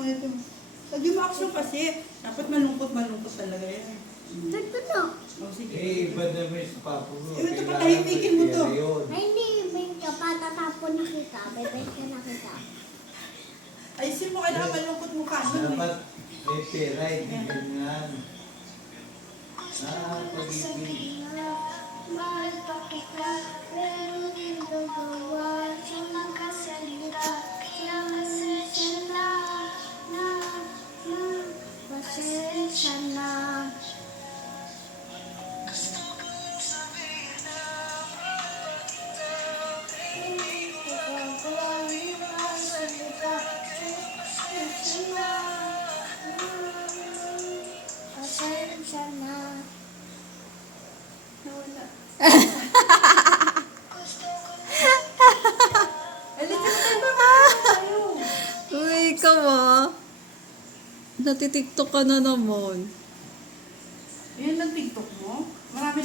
mo ito. Sabi mo action kasi. Dapat malungkot talaga yan. Ito na. O, sige. iba na may papo mo. Eh, ito pa, tahimikin mo to. Ay, hindi. Ibig ka pa. Tatapon na kita. Bebes ka na kita. Ayusin mo, kailangan malungkot mo ka. Dapat may pera, hindi ganyan. Pag-ibig. Mahal pa kita. Pero hindi gagawa. Siyang nakasalita. Kaya pasensya na. Pasensya na. Pasensya na. Nawala. Uy, ikaw ah. Natitiktok ka na naman. Yan ang TikTok mo? Marami